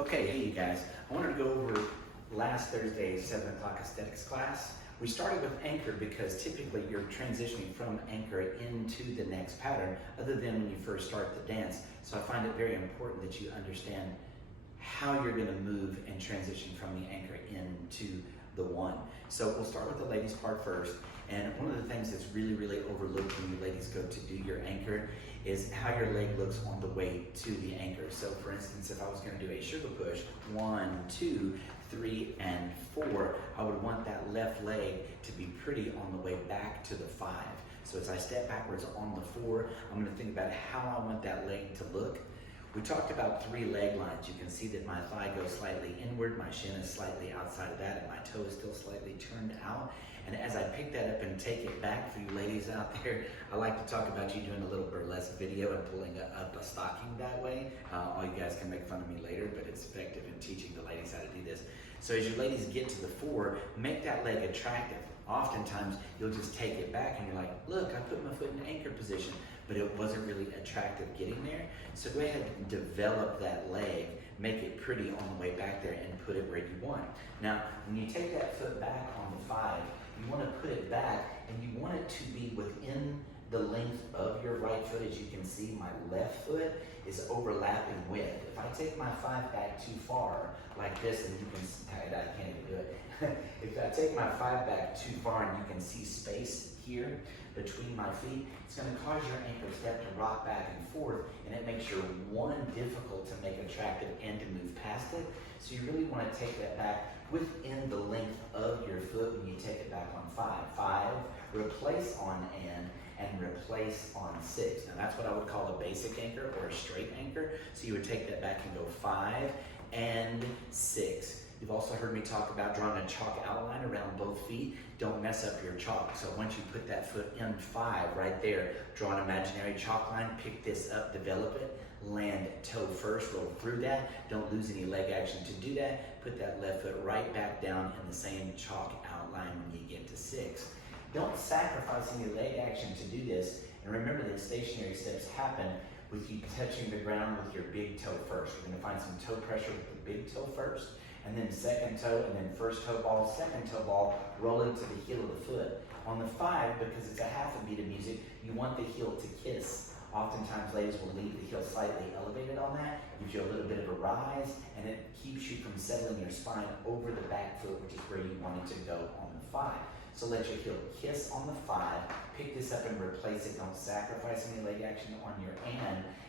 Okay, hey you guys. I wanted to go over last Thursday's 7 o'clock aesthetics class. We started with anchor because typically you're transitioning from anchor into the next pattern other than when you first start the dance. So I find it very important that you understand how you're going to move and transition from the anchor into the one. So we'll start with the ladies part first. And one of the things that's really, really overlooked when you ladies go to do your anchor is how your leg looks on the way to the anchor. So for instance, if I was going to do a sugar push, 1, 2, 3, and 4, I would want that left leg to be pretty on the way back to the 5. So as I step backwards on the 4, I'm going to think about how I want that leg to look. We talked about 3 leg lines. You can see that my thigh goes slightly inward, my shin is slightly outside of that, and my toe is still slightly turned out. And as I pick that up and take it back for you ladies out there, I like to talk about you doing a little burlesque video and pulling up a stocking that way. All you guys can make fun of me later, but it's effective in teaching the ladies how to do this. So as you ladies get to the 4, make that leg attractive. Oftentimes, you'll just take it back and you're like, look, I put my foot in anchor position, but it wasn't really attractive getting there. So go ahead and develop that leg, make it pretty on the way back there and put it where you want. Now, when you take that foot back on the 5, you want to put it back and you want it to be within the length of your right foot. As you can see, my left foot is overlapping with. If I take my 5 back too far, like this, and you can, I can't even do it. If I take my 5 back too far and you can see space here between my feet, it's going to cause your ankle step to rock back and forth, and it makes your 1 difficult to make attractive and to move past it. So you really want to take that back within the length of your foot when you take it back on 5. 5, replace on N, and replace on 6. Now that's what I would call a basic anchor or a straight anchor. So you would take that back and go 5 and 6. You've also heard me talk about drawing a chalk outline around both feet. Don't mess up your chalk. So once you put that foot in 5 right there, draw an imaginary chalk line, pick this up, develop it, land toe first, roll through that. Don't lose any leg action to do that. Put that left foot right back down in the same chalk outline when you get to 6. Don't sacrifice any leg action to do this. And remember that stationary steps happen with you touching the ground with your big toe first. We're going to find some toe pressure with the big toe first, and then second toe, and then first toe ball, second toe ball, roll into the heel of the foot. On the 5, because it's a half a beat of music, you want the heel to kiss. Oftentimes ladies will leave the heel slightly elevated on that, gives you a little bit of a rise, and it keeps you from settling your spine over the back foot, which is where you want it to go on the 5. So let your heel kiss on the 5, pick this up and replace it. Don't sacrifice any leg action on your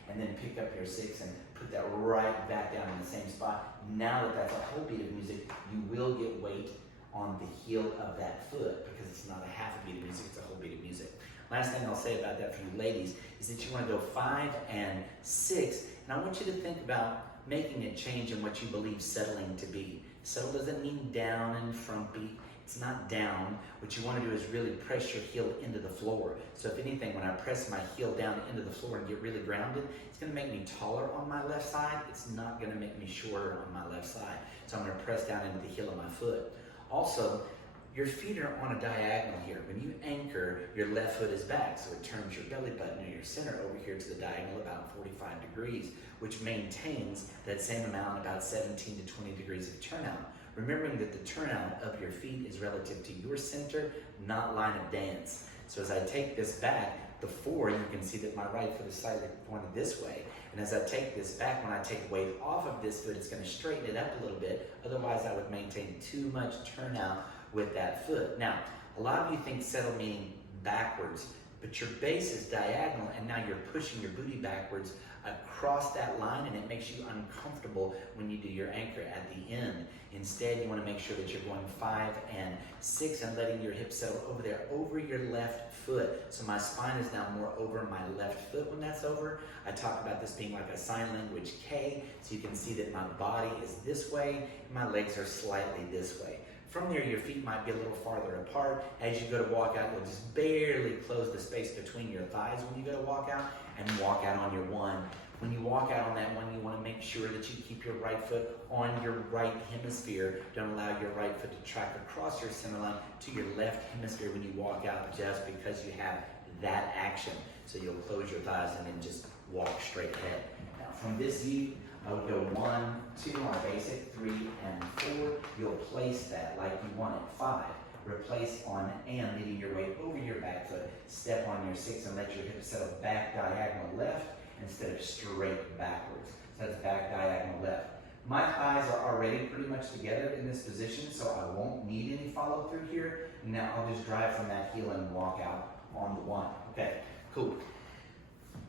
and then pick up your 6 and put that right back down in the same spot. Now that that's a whole beat of music, you will get weight on the heel of that foot because it's not a half a beat of music, it's a whole beat of music. Last thing I'll say about that for you ladies is that you want to go 5 and 6, and I want you to think about making a change in what you believe settling to be. Settle doesn't mean down and frumpy. It's not down. What you want to do is really press your heel into the floor. So if anything, when I press my heel down into the floor and get really grounded, it's going to make me taller on my left side. It's not going to make me shorter on my left side. So I'm going to press down into the heel of my foot. Also, your feet are on a diagonal here. When you anchor, your left foot is back, so it turns your belly button or your center over here to the diagonal about 45 degrees, which maintains that same amount, about 17 to 20 degrees of turnout. Remembering that the turnout of your feet is relative to your center, not line of dance. So as I take this back, the 4, you can see that my right foot is slightly pointed this way. And as I take this back, when I take weight off of this foot, it's going to straighten it up a little bit. Otherwise, I would maintain too much turnout with that foot. Now, a lot of you think settle meaning backwards, but your base is diagonal, and now you're pushing your booty backwards across that line, and it makes you uncomfortable when you do your anchor at the end. Instead, you want to make sure that you're going 5 and 6 and letting your hips settle over there, over your left foot. So my spine is now more over my left foot when that's over. I talk about this being like a sign language K, so you can see that my body is this way, and my legs are slightly this way. From there, your feet might be a little farther apart. As you go to walk out, you'll just barely close the space between your thighs when you go to walk out, and walk out on your 1. When you walk out on that 1, you want to make sure that you keep your right foot on your right hemisphere. Don't allow your right foot to track across your center line to your left hemisphere when you walk out, just because you have that action. So you'll close your thighs and then just walk straight ahead. Now from this view, I would go 1, 2 on basic, 3 and 4. You'll place that like you want it. 5. Replace on and, leading your weight over your back foot. Step on your 6 and let your hips settle back diagonal left instead of straight backwards. So that's back diagonal left. My thighs are already pretty much together in this position, so I won't need any follow through here. Now I'll just drive from that heel and walk out on the 1. Okay, cool.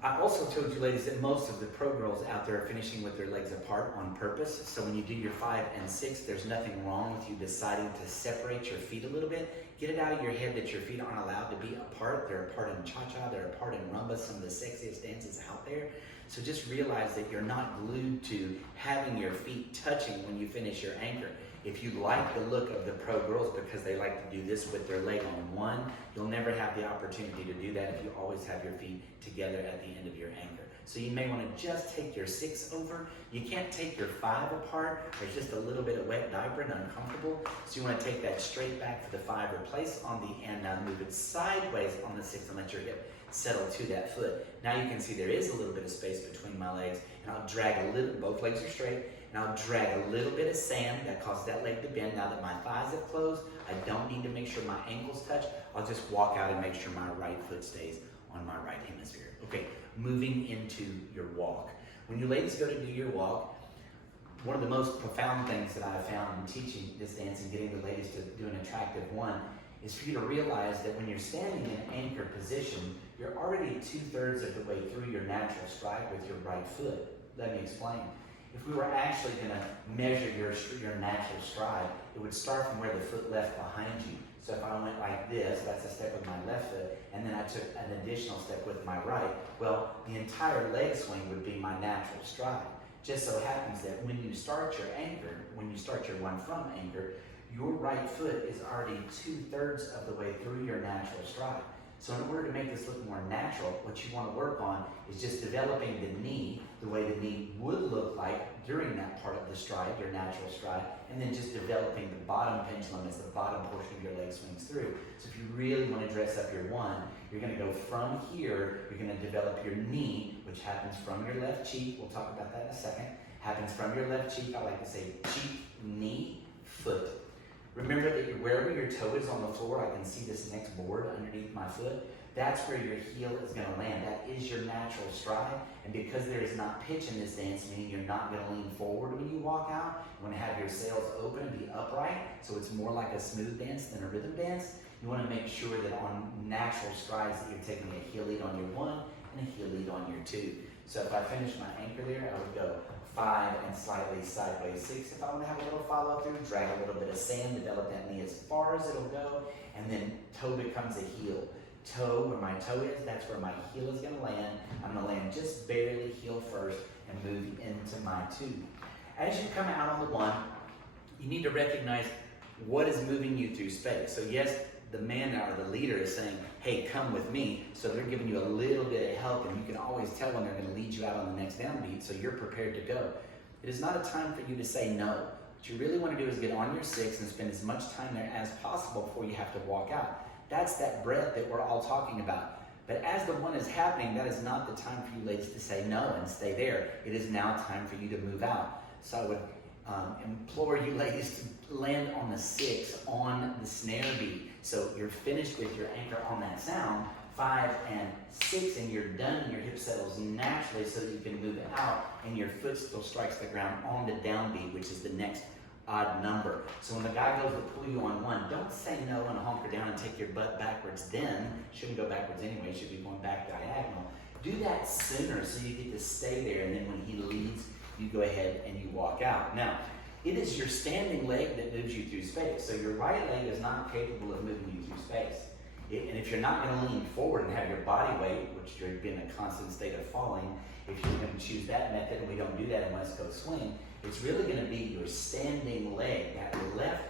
I also told you ladies that most of the pro girls out there are finishing with their legs apart on purpose. So when you do your 5 and 6, there's nothing wrong with you deciding to separate your feet a little bit. Get it out of your head that your feet aren't allowed to be apart. They're apart in cha-cha, they're apart in rumba, some of the sexiest dances out there. So just realize that you're not glued to having your feet touching when you finish your anchor. If you like the look of the pro girls because they like to do this with their leg on 1, you'll never have the opportunity to do that if you always have your feet together at the end of your anchor. So you may want to just take your 6 over. You can't take your 5 apart. There's just a little bit of wet diaper and uncomfortable. So you want to take that straight back for the 5, replace on the end, now move it sideways on the 6 and let your hip settle to that foot. Now you can see there is a little bit of space between my legs, and I'll drag a little, both legs are straight, and I'll drag a little bit of sand that causes that leg to bend. Now that my thighs have closed, I don't need to make sure my ankles touch. I'll just walk out and make sure my right foot stays on my right hemisphere. Okay, moving into your walk. When you ladies go to do your walk, one of the most profound things that I've found in teaching this dance and getting the ladies to do an attractive one is for you to realize that when you're standing in anchor position, you're already 2/3 of the way through your natural stride with your right foot. Let me explain. If we were actually going to measure your natural stride, it would start from where the foot left behind you. So if I went like this, that's a step with my left foot, and then I took an additional step with my right, well, the entire leg swing would be my natural stride. Just so happens that when you start your anchor, when you start your 1 from anchor, your right foot is already 2/3 of the way through your natural stride. So in order to make this look more natural, what you want to work on is just developing the knee the way the knee would look like during that part of the stride, your natural stride, and then just developing the bottom pendulum as the bottom portion of your leg swings through. So if you really want to dress up your 1, you're going to go from here, you're going to develop your knee, which happens from your left cheek. We'll talk about that in a second. Happens from your left cheek. I like to say cheek, knee, foot. Remember that wherever your toe is on the floor, I can see this next board underneath my foot. That's where your heel is going to land. That is your natural stride. And because there is not pitch in this dance, meaning you're not going to lean forward when you walk out, you want to have your sails open and be upright, so it's more like a smooth dance than a rhythm dance. You want to make sure that on natural strides that you're taking a heel lead on your 1 and a heel lead on your 2. So if I finish my anchor there, I would go 5 and slightly sideways 6. If I want to have a little follow through, drag a little bit of sand, develop that knee as far as it'll go, and then toe becomes a heel. Toe, where my toe is, that's where my heel is going to land. I'm going to land just barely heel first and move into my 2. As you come out on the 1, you need to recognize what is moving you through space. So yes, the man or the leader is saying, hey, come with me. So they're giving you a little bit of help, and you can always tell when they're going to lead you out on the next downbeat, so you're prepared to go. It is not a time for you to say no. What you really want to do is get on your 6 and spend as much time there as possible before you have to walk out. That's that breath that we're all talking about. But as the 1 is happening, that is not the time for you ladies to say no and stay there. It is now time for you to move out. So I would implore you ladies to land on the 6 on the snare beat. So you're finished with your anchor on that sound, 5 and 6, and you're done, and your hip settles naturally so that you can move it out, and your foot still strikes the ground on the downbeat, which is the next odd number. So when the guy goes to pull you on 1, don't say no and hunker down and take your butt backwards then. Shouldn't go backwards anyway, you should be going back diagonal. Do that sooner so you get to stay there, and then when he leads, you go ahead and you walk out. Now, it is your standing leg that moves you through space. So your right leg is not capable of moving you through space. And if you're not going to lean forward and have your body weight, which you're in a constant state of falling, if you're going to choose that method, and we don't do that in West Coast Swing, it's really going to be your standing leg. That left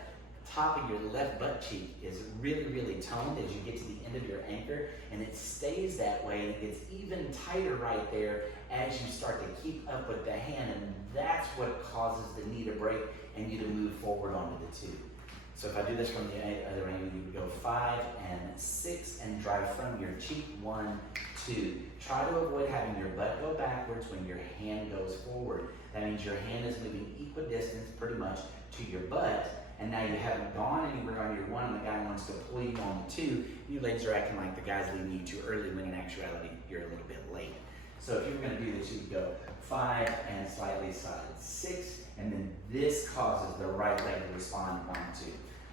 top of your left butt cheek is really, really toned as you get to the end of your anchor, and it stays that way, and it gets even tighter right there as you start to keep up with the hand, and that's what causes the knee to break and you to move forward onto the 2. So if I do this from the other angle, you would go 5 and 6 and drive from your cheek, 1, 2. Try to avoid having your butt go backwards when your hand goes forward. That means your hand is moving equidistant pretty much to your butt, and now you haven't gone anywhere on your 1 and the guy wants to pull you on the 2. You ladies are acting like the guy's leaving you too early when in actuality you're a little bit late. So if you were going to do this, you would go 5 and slightly side 6, and then this causes the right leg to respond 1, 2.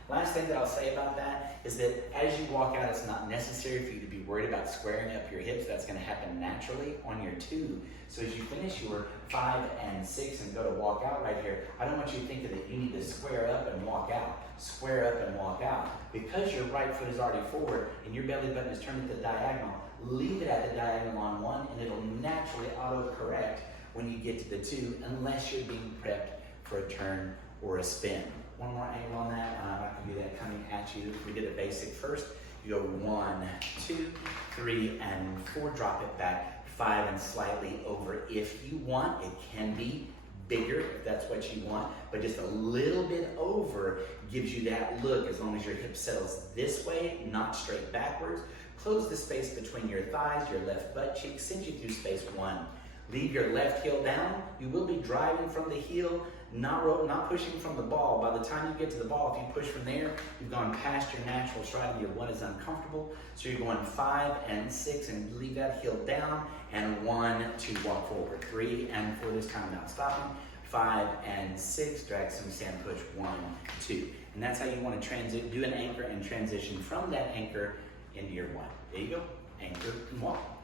Last thing that I'll say about that is that as you walk out, it's not necessary for you to be worried about squaring up your hips. That's going to happen naturally on your 2. So as you finish your 5 and 6 and go to walk out right here, I don't want you thinking that you need to square up and walk out. Square up and walk out. Because your right foot is already forward and your belly button is turned at the diagonal, leave it at the diagonal on 1 and it'll naturally auto-correct when you get to the 2 unless you're being prepped for a turn or a spin. One more angle on that. I can do that coming at you. We did a basic first. You go 1, 2, 3, and 4. Drop it back. 5 and slightly over. If you want, it can be bigger if that's what you want, but just a little bit over gives you that look as long as your hip settles this way, not straight backwards. Close the space between your thighs, your left butt cheek, sends you through space 1. Leave your left heel down. You will be driving from the heel, not pushing from the ball. By the time you get to the ball, if you push from there, you've gone past your natural stride and your 1 is uncomfortable. So you're going 5 and 6 and leave that heel down, and 1, 2, walk forward. 3 and 4 this time, not stopping. 5 and 6, drag some sand push, 1, 2. And that's how you want to do an anchor and transition from that anchor into your 1. There you go, anchor and walk.